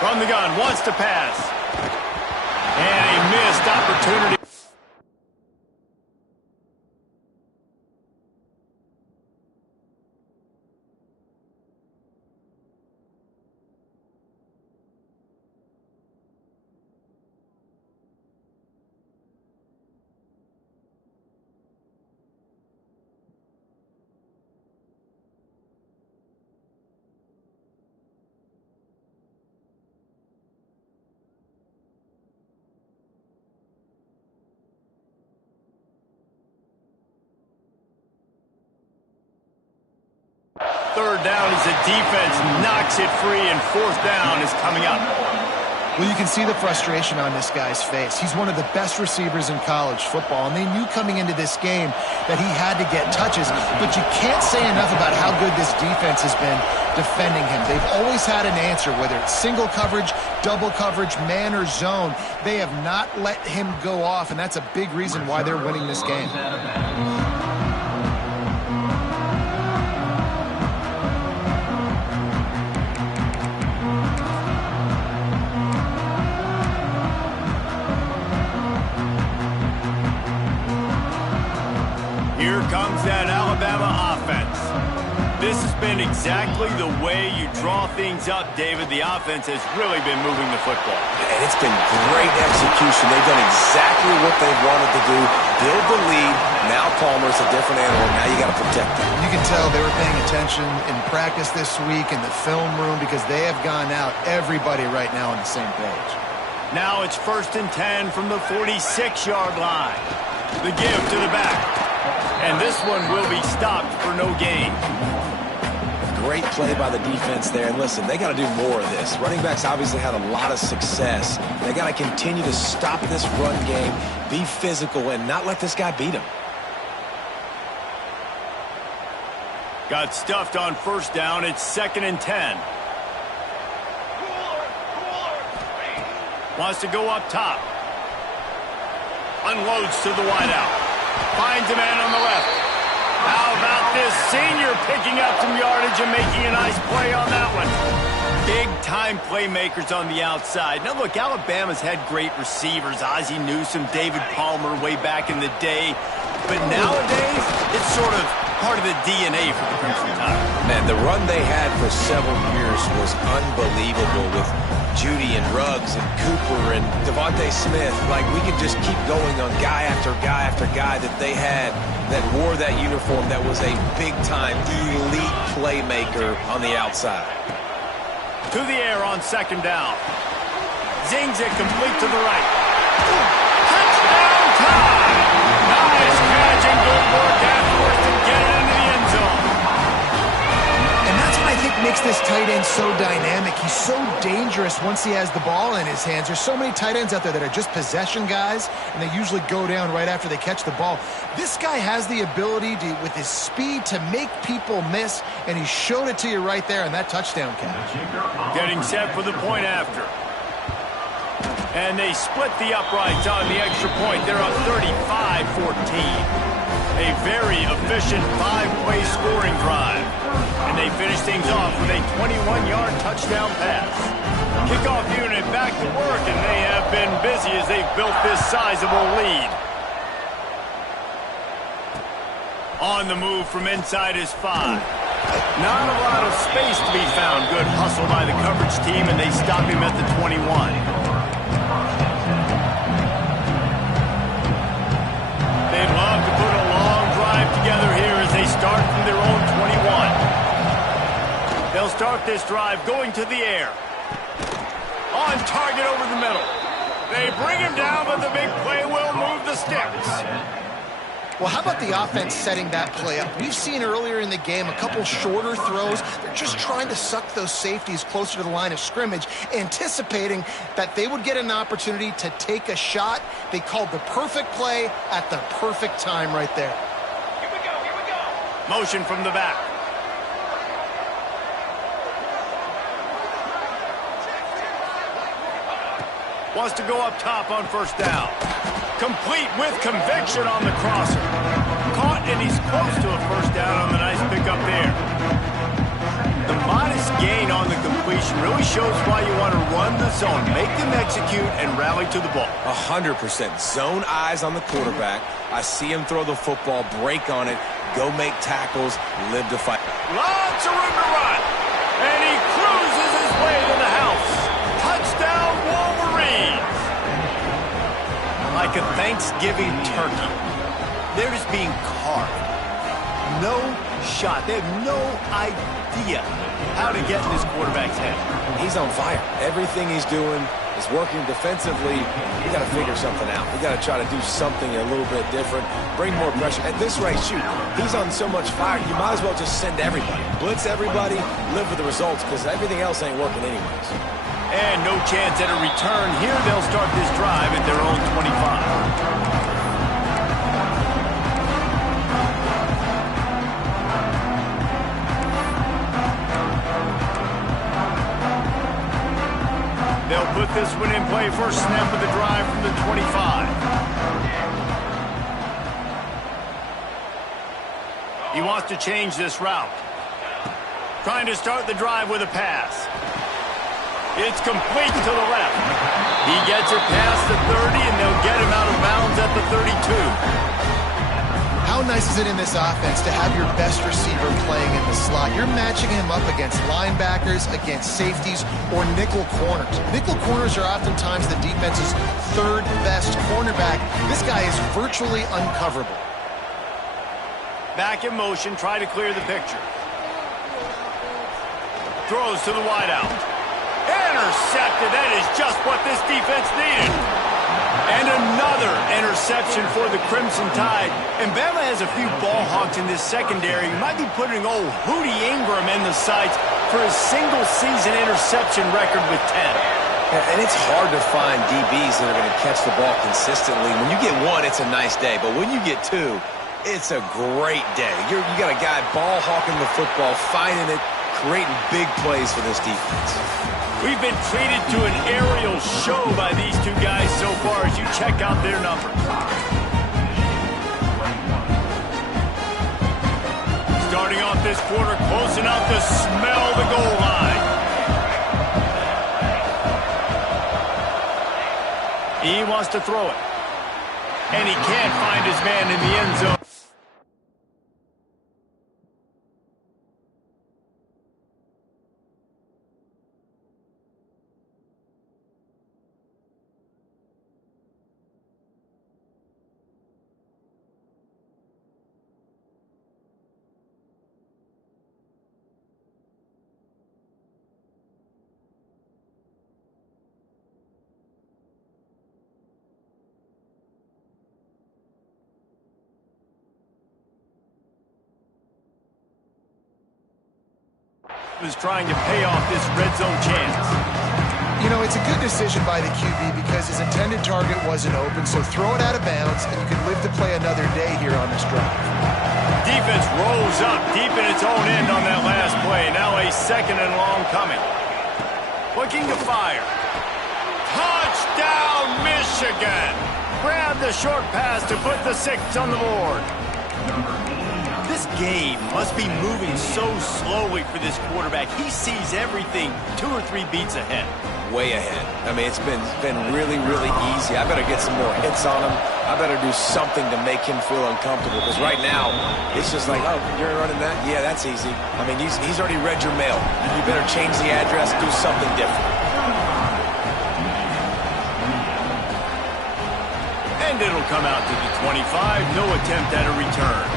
From the gun, wants to pass. And a missed opportunity. Third down as the defense knocks it free, and fourth down is coming up. Well, you can see the frustration on this guy's face. He's one of the best receivers in college football, and they knew coming into this game that he had to get touches, but you can't say enough about how good this defense has been defending him. They've always had an answer, whether it's single coverage, double coverage, man or zone. They have not let him go off, and that's a big reason why they're winning this game. Here comes that Alabama offense. This has been exactly the way you draw things up, David. The offense has really been moving the football. And it's been great execution. They've done exactly what they wanted to do. Build the lead. Now Palmer's a different animal. Now you got to protect him. You can tell they were paying attention in practice this week in the film room because they have gone out, everybody right now on the same page. Now it's 1st and 10 from the 46-yard line. The give to the back. And this one will be stopped for no gain. Great play by the defense there. And listen, they got to do more of this. Running backs obviously had a lot of success. They got to continue to stop this run game, be physical, and not let this guy beat him. Got stuffed on first down. It's 2nd and 10. Wants to go up top. Unloads to the wideout. Finds a man on the left. How about this senior picking up some yardage and making a nice play on that one? Big-time playmakers on the outside. Now, look, Alabama's had great receivers. Ozzie Newsome, David Palmer way back in the day. But nowadays, it's sort of part of the DNA for the Crimson Tide. Man, the run they had for several years was unbelievable with Judy and Ruggs and Cooper and Devontae Smith. Like, we could just keep going on guy after guy after guy that they had that wore that uniform that was a big-time elite playmaker on the outside. To the air on 2nd down. Zings it complete to the right. Touchdown time! Nice catch and good work afterwards to get it into the end zone. And that's what I think makes this tight end so dynamic. He's so dangerous once he has the ball in his hands. There's so many tight ends out there that are just possession guys, and they usually go down right after they catch the ball. This guy has the ability to, with his speed, to make people miss, and he showed it to you right there in that touchdown catch. Getting set for the point after. And they split the uprights on the extra point. They're up 35-14. A very efficient 5-play scoring drive. And they finish things off with a 21-yard touchdown pass. Kickoff unit back to work, and they have been busy as they've built this sizable lead. On the move from inside his 5. Not a lot of space to be found. Good hustle by the coverage team, and they stop him at the 21. They'd love to put a long drive together here as they start from their own 21. They'll start this drive going to the air. On target over the middle. They bring him down, but the big play will move the sticks. Well, how about the offense setting that play up? We've seen earlier in the game a couple shorter throws. They're just trying to suck those safeties closer to the line of scrimmage, anticipating that they would get an opportunity to take a shot. They called the perfect play at the perfect time right there. Here we go, here we go. Motion from the back. Wants to go up top on first down. Complete with conviction on the crosser. Caught, and he's close to a first down on the nice pickup there. The modest gain on the completion really shows why you want to run the zone, make them execute, and rally to the ball. 100%. Zone eyes on the quarterback. I see him throw the football, break on it, go make tackles, live to fight. Lots of room to run. And he cruises his way to the house. Touchdown, Wolverines. Like a Thanksgiving turkey, they're just being carved. No shot. They have no idea how to get in this quarterback's head. He's on fire. Everything he's doing is working defensively. We got to figure something out. We got to try to do something a little bit different, bring more pressure. At this rate, shoot, he's on so much fire, you might as well just send everybody. Blitz everybody, live with the results, because everything else ain't working anyways. And no chance at a return. Here they'll start this drive at their own 25. They'll put this one in play. First snap of the drive from the 25. He wants to change this route. Trying to start the drive with a pass. It's complete to the left. He gets it past the 30, and they'll get him out of bounds at the 32. How nice is it in this offense to have your best receiver playing in the slot? You're matching him up against linebackers, against safeties, or nickel corners. Nickel corners are oftentimes the defense's third best cornerback. This guy is virtually uncoverable. Back in motion, try to clear the picture. Throws to the wideout. Intercepted. That is just what this defense needed. And another interception for the Crimson Tide. And Bama has a few ball hawks in this secondary. You might be putting old Hootie Ingram in the sights for his single-season interception record with 10. And it's hard to find DBs that are going to catch the ball consistently. When you get one, it's a nice day. But when you get two, it's a great day. You got a guy ball hawking the football, finding it, creating big plays for this defense. We've been treated to an aerial show by these two guys so far as you check out their numbers. Starting off this quarter close enough to smell the goal line. He wants to throw it. And he can't find his man in the end zone. Was trying to pay off this red zone chance. You know, it's a good decision by the QB because his intended target wasn't open, so throw it out of bounds, and you can live to play another day here on this drive. Defense rolls up deep in its own end on that last play. Now a second and long coming. Looking to fire. Touchdown, Michigan! Grab the short pass to put the 6 on the board. This game must be moving so slowly for this quarterback. He sees everything 2 or 3 beats ahead. Way ahead. I mean, it's been really, really easy. I better get some more hits on him. I better do something to make him feel uncomfortable. Because right now, it's just like, oh, you're running that? Yeah, that's easy. I mean, he's already read your mail. You better change the address, do something different. And it'll come out to the 25. No attempt at a return.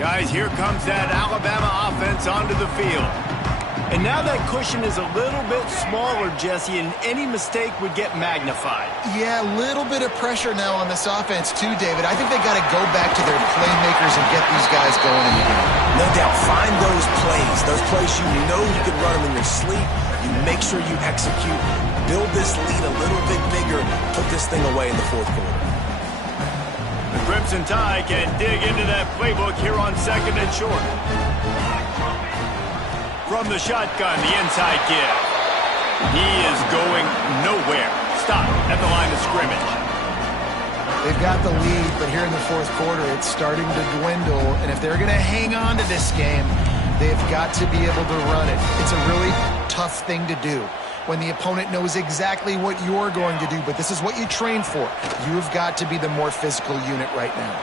Guys, here comes that Alabama offense onto the field. And now that cushion is a little bit smaller, Jesse, and any mistake would get magnified. Yeah, a little bit of pressure now on this offense too, David. I think they got to go back to their playmakers and get these guys going in the game. No doubt. Find those plays you know you can run them in your sleep. You make sure you execute. Build this lead a little bit bigger. Put this thing away in the fourth quarter. The Crimson Tide can dig into that playbook here on second and short. From the shotgun, the inside give. He is going nowhere. Stop at the line of scrimmage. They've got the lead, but here in the fourth quarter, it's starting to dwindle. And if they're going to hang on to this game, they've got to be able to run it. It's a really tough thing to do when the opponent knows exactly what you're going to do, but this is what you train for. You've got to be the more physical unit right now.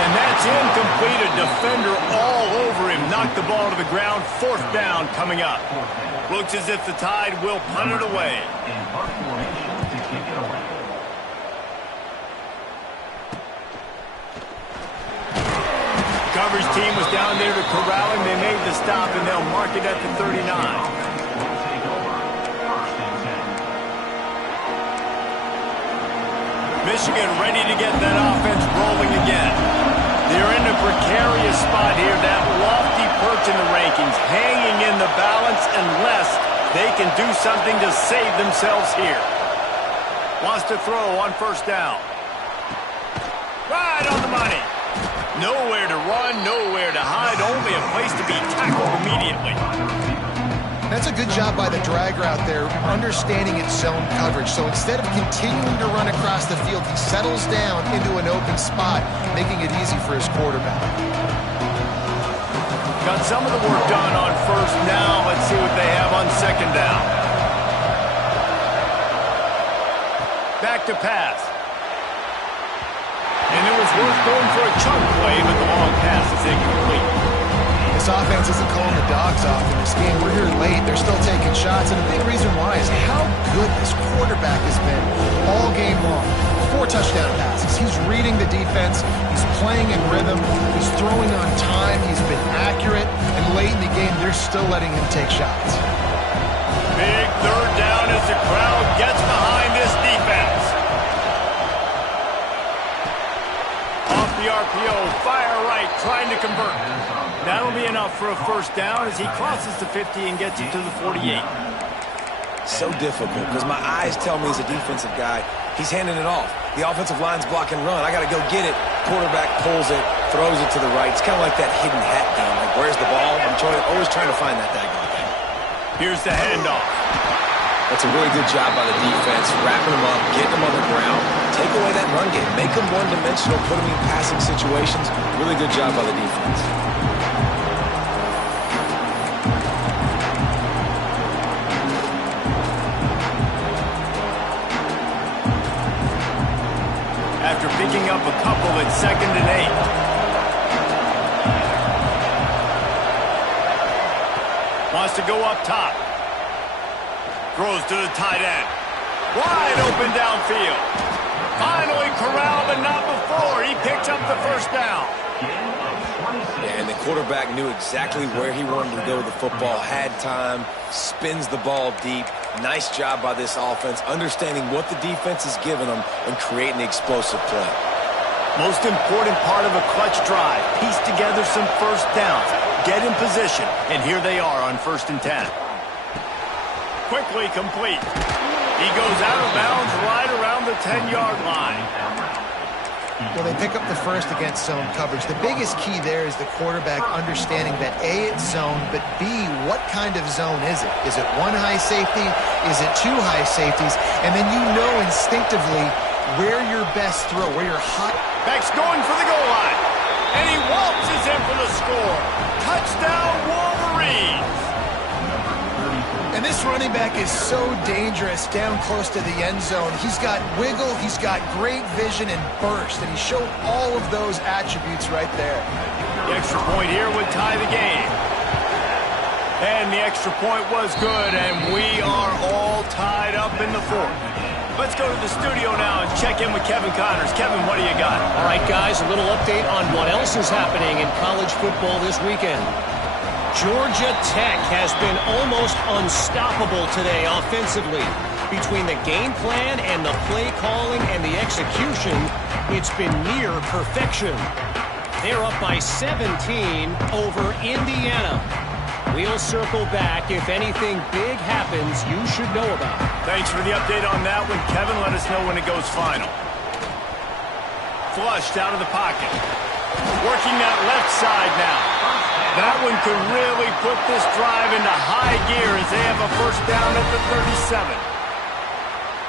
And that's incomplete. A defender all over him. Knocked the ball to the ground. Fourth down coming up. Looks as if the Tide will punt it away. Coverage team was down there to corral him. They made the stop, and they'll mark it at the 39. Michigan ready to get that offense rolling again. They're in a precarious spot here, that lofty perch in the rankings, hanging in the balance unless they can do something to save themselves here. Wants to throw on first down. Right on the money. Nowhere to run, nowhere to hide, only a place to be tackled immediately. That's a good job by the drag route there, understanding its zone coverage. So instead of continuing to run across the field, he settles down into an open spot, making it easy for his quarterback. Got some of the work done on first. Now let's see what they have on second down. Back to pass. And it was worth going for a chunk play, but the long pass is incomplete. This offense isn't calling the dogs off in this game. We're here late. They're still taking shots, and a big reason why is how good this quarterback has been all game long. 4 touchdown passes. He's reading the defense. He's playing in rhythm. He's throwing on time. He's been accurate. And late in the game, they're still letting him take shots. Big third down as the crowd gets behind this defense. Off the RPO, fire right, trying to convert. That'll be enough for a first down as he crosses the 50 and gets it to the 48. So difficult because my eyes tell me as a defensive guy, he's handing it off. The offensive line's block and run. I got to go get it. Quarterback pulls it, throws it to the right. It's kind of like that hidden hat game. Like, where's the ball? I'm always trying to find that daggone thing. Here's the handoff. That's a really good job by the defense, wrapping them up, getting them on the ground. Take away that run game. Make them one-dimensional, put them in passing situations. Really good job by the defense. After picking up a couple at 2nd and 8. Wants to go up top. Throws to the tight end. Wide open downfield. Finally corralled, but not before. He picks up the first down. Yeah, and the quarterback knew exactly where he wanted to go with the football, had time, spins the ball deep. Nice job by this offense, understanding what the defense is giving them and creating the explosive play. Most important part of a clutch drive. Piece together some first downs. Get in position. And here they are on 1st and 10. Quickly complete. He goes out of bounds right around the 10-yard line. Well, they pick up the first against zone coverage. The biggest key there is the quarterback understanding that A, it's zone, but B, what kind of zone is it? Is it 1 high safety? Is it 2 high safeties? And then you know instinctively where your best throw, where your hot... Beck's going for the goal line. And he waltzes in for the score. Touchdown, Wolverines. And this running back is so dangerous down close to the end zone. He's got wiggle, he's got great vision and burst, and he showed all of those attributes right there. The extra point here would tie the game. And the extra point was good, and we are all tied up in the 4th. Let's go to the studio now and check in with Kevin Connors. Kevin, what do you got? All right, guys, a little update on what else is happening in college football this weekend. Georgia Tech has been almost unstoppable today offensively. Between the game plan and the play calling and the execution, it's been near perfection. They're up by 17 over Indiana. We'll circle back if anything big happens you should know about. Thanks for the update on that one, Kevin. Let us know when it goes final. Flushed out of the pocket. Working that left side now. That one could really put this drive into high gear as they have a first down at the 37.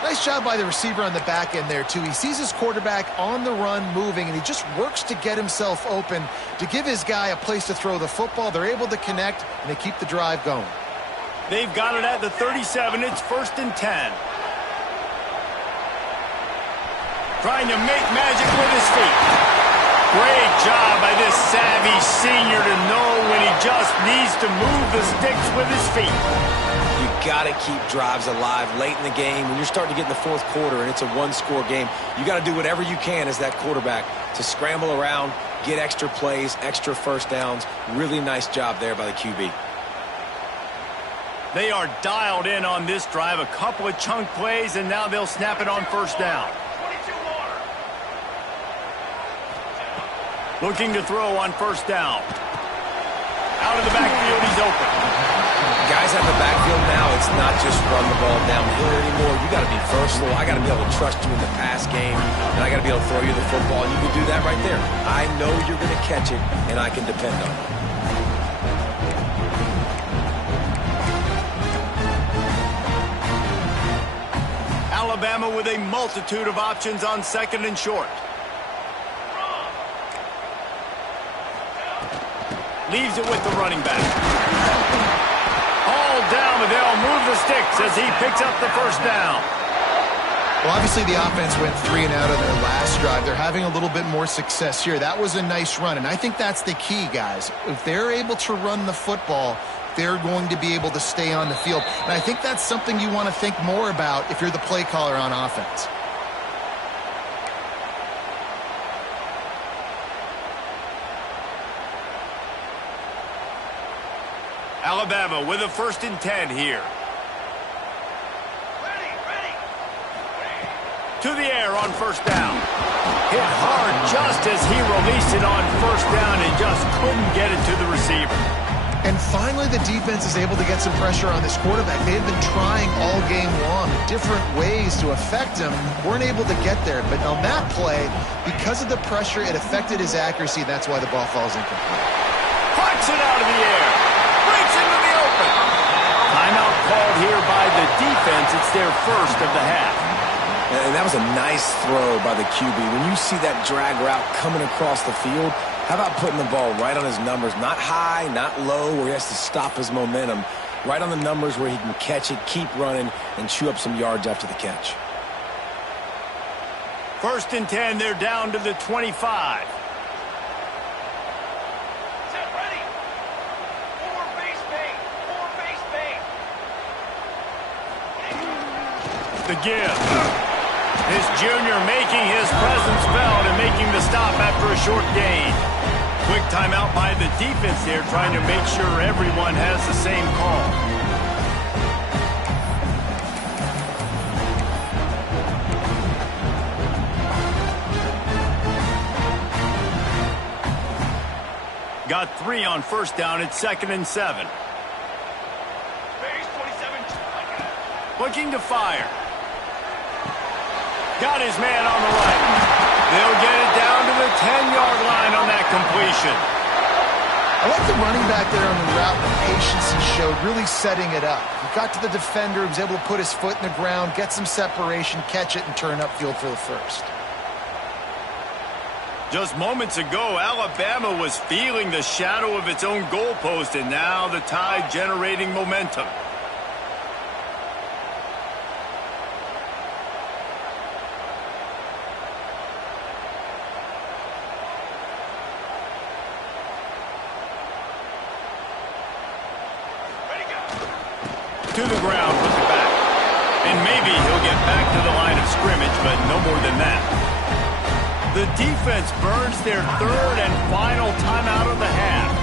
Nice job by the receiver on the back end there, too. He sees his quarterback on the run moving, and he just works to get himself open to give his guy a place to throw the football. They're able to connect, and they keep the drive going. They've got it at the 37. It's 1st and 10. Trying to make magic with his feet. Great job by this savvy senior to know when he just needs to move the sticks with his feet. You got to keep drives alive late in the game. When you're starting to get in the fourth quarter and it's a one-score game, you got to do whatever you can as that quarterback to scramble around, get extra plays, extra first downs. Really nice job there by the QB. They are dialed in on this drive. A couple of chunk plays, and now they'll snap it on first down. Looking to throw on first down. Out of the backfield, he's open. Guys out the backfield now, it's not just run the ball downhill anymore. You got to be versatile. I got to be able to trust you in the pass game, and I got to be able to throw you the football, and you can do that right there. I know you're going to catch it, and I can depend on it. Alabama with a multitude of options on 2nd and short. Leaves it with the running back. All down, but they'll move the sticks as he picks up the first down. Well, obviously the offense went 3 and out on their last drive. They're having a little bit more success here. That was a nice run, and I think that's the key, guys. If they're able to run the football, they're going to be able to stay on the field. And I think that's something you want to think more about if you're the play caller on offense. Alabama with a 1st and 10 here. Ready. To the air on first down. Hit hard just as he released it on first down and just couldn't get it to the receiver. And finally, the defense is able to get some pressure on this quarterback. They've been trying all game long different ways to affect him. Weren't able to get there. But on that play, because of the pressure, it affected his accuracy. That's why the ball falls incomplete. Puts it out of the air. Breaks into the open. Timeout called here by the defense. It's their first of the half. And that was a nice throw by the QB. When you see that drag route coming across the field, how about putting the ball right on his numbers? Not high, not low, where he has to stop his momentum. Right on the numbers where he can catch it, keep running, and chew up some yards after the catch. 1st and 10, they're down to the 25. The give. This junior making his presence felt and making the stop after a short gain. Quick timeout by the defense there, trying to make sure everyone has the same call. Got 3 on first down. It's 2nd and 7. Looking to fire. Got his man on the right. They'll get it down to the 10-yard line on that completion. I like the running back there on the route and the patience he showed, really setting it up. He got to the defender, he was able to put his foot in the ground, get some separation, catch it, and turn upfield for the first. Just moments ago, Alabama was feeling the shadow of its own goalpost, and now the Tide generating momentum. To the ground with the back. And maybe he'll get back to the line of scrimmage, but no more than that. The defense burns their 3rd and final timeout of the half.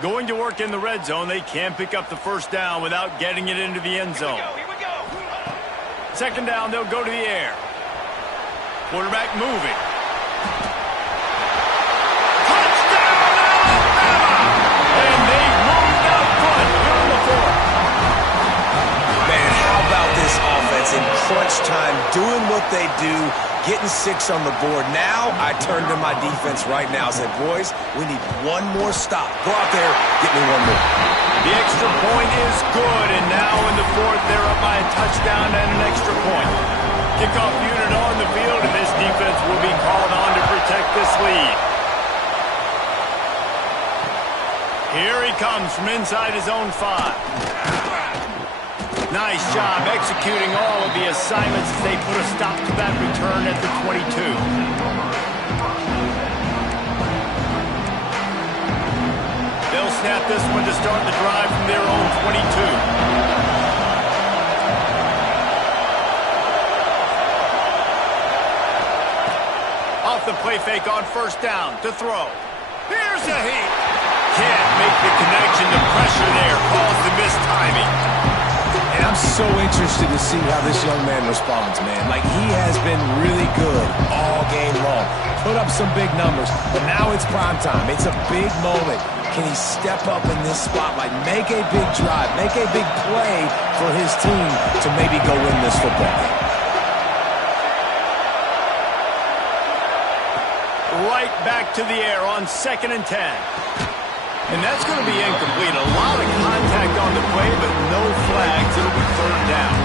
Going to work in the red zone. They can't pick up the first down without getting it into the end zone. Here we go. 2nd down, they'll go to the air. Quarterback moving. Touchdown, Alabama! time doing what they do, getting 6 on the board. Now I turn to my defense right now and say, boys, we need one more stop. Go out there, get me one more. The extra point is good, and now in the fourth, they're up by a touchdown and an extra point. Kickoff unit on the field, and this defense will be called on to protect this lead. Here he comes from inside his own 5. Nice job executing all of the assignments as they put a stop to that return at the 22. They'll snap this one to start the drive from their own 22. Off the play fake on first down to throw. Here's a heat. Can't make the connection. The pressure there caused the missed timing. And I'm so interested to see how this young man responds, man. Like, he has been really good all game long. Put up some big numbers, but now it's prime time. It's a big moment. Can he step up in this spotlight, make a big drive, make a big play for his team to maybe go win this football game? Right back to the air on 2nd and 10. And that's going to be incomplete. A lot of contact on the play, but no flags. It'll be 3rd down.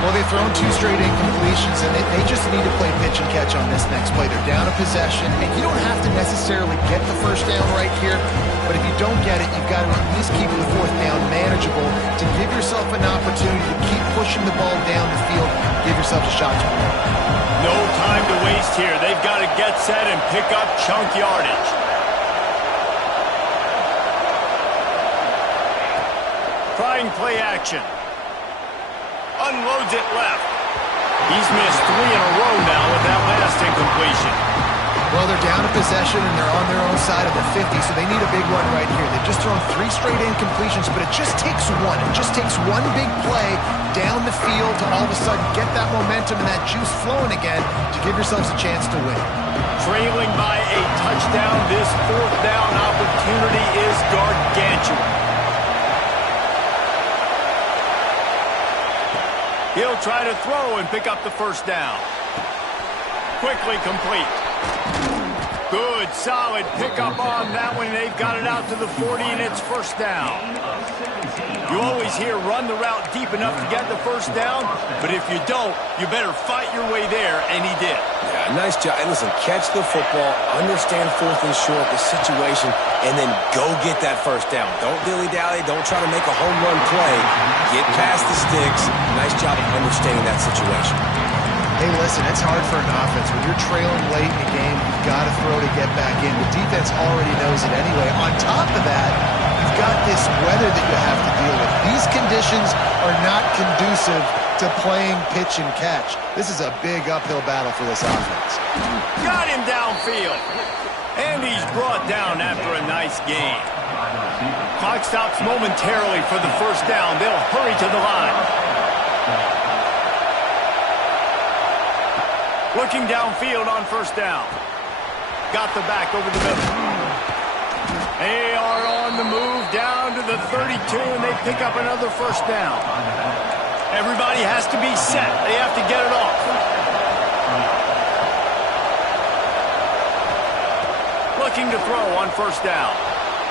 Well, they've thrown 2 straight incompletions, and they just need to play pitch and catch on this next play. They're down a possession, and you don't have to necessarily get the first down right here, but if you don't get it, you've got to at least keep the 4th down manageable to give yourself an opportunity to keep pushing the ball down the field, give yourself a shot to win. No time to waste here. They've got to get set and pick up chunk yardage. Trying play action. Unloads it left. He's missed 3 in a row now with that last incompletion. Well, they're down a possession, and they're on their own side of the 50, so they need a big run right here. They've just thrown 3 straight incompletions, but it just takes one. It just takes one big play down the field to all of a sudden get that momentum and that juice flowing again to give yourselves a chance to win. Trailing by a touchdown, this 4th down opportunity is gargantuan. He'll try to throw and pick up the first down. Quickly complete. Good, solid pickup on that one. They've got it out to the 40, and it's first down. You always hear run the route deep enough to get the first down, but if you don't, you better fight your way there, and he did. Yeah, nice job. And listen, catch the football, understand 4th and short, the situation, and then go get that first down. Don't dilly-dally. Don't try to make a home run play. Get past the sticks. Nice job of understanding that situation. Hey, listen, it's hard for an offense. When you're trailing late in the game, you've got to throw to get back in. The defense already knows it anyway. On top of that, you've got this weather that you have to deal with. These conditions are not conducive to playing pitch and catch. This is a big uphill battle for this offense. Got him downfield. And he's brought down after a nice gain. Clock stops momentarily for the first down. They'll hurry to the line. Looking downfield on first down. Got the back over the middle. They are on the move down to the 32, and they pick up another first down. Everybody has to be set. They have to get it off. Looking to throw on first down.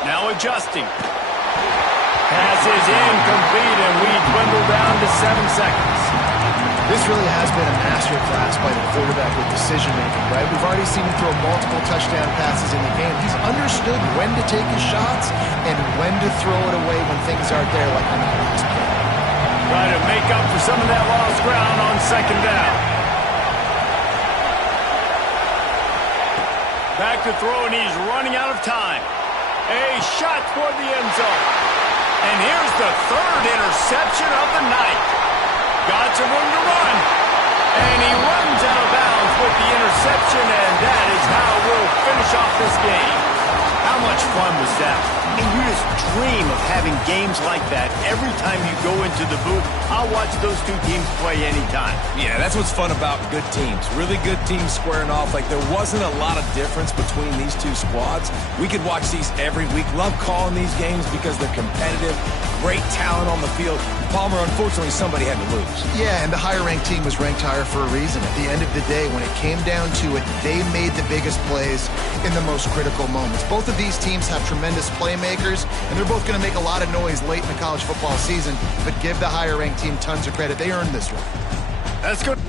Now adjusting. Pass is incomplete, and we dwindle down to 7 seconds. This really has been a master class by the quarterback with decision-making, right? We've already seen him throw multiple touchdown passes in the game. He's understood when to take his shots and when to throw it away when things aren't there, like on that last play. Try to make up for some of that lost ground on second down. Back to throw, and he's running out of time. A shot toward the end zone. And here's the 3rd interception of the night. Got some room to run. And he runs out of bounds with the interception, and that is how we'll finish off this game. How much fun was that? And you just dream of having games like that every time you go into the booth. I'll watch those 2 teams play anytime. Yeah, that's what's fun about good teams. Really good teams squaring off. Like, there wasn't a lot of difference between these 2 squads. We could watch these every week. Love calling these games because they're competitive. great talent on the field. Palmer, unfortunately, somebody had to lose. Yeah, and the higher-ranked team was ranked higher for a reason. At the end of the day, when it came down to it, they made the biggest plays in the most critical moments. Both of these teams have tremendous playmakers, and they're both going to make a lot of noise late in the college football season, but give the higher-ranked team tons of credit. They earned this one. That's good.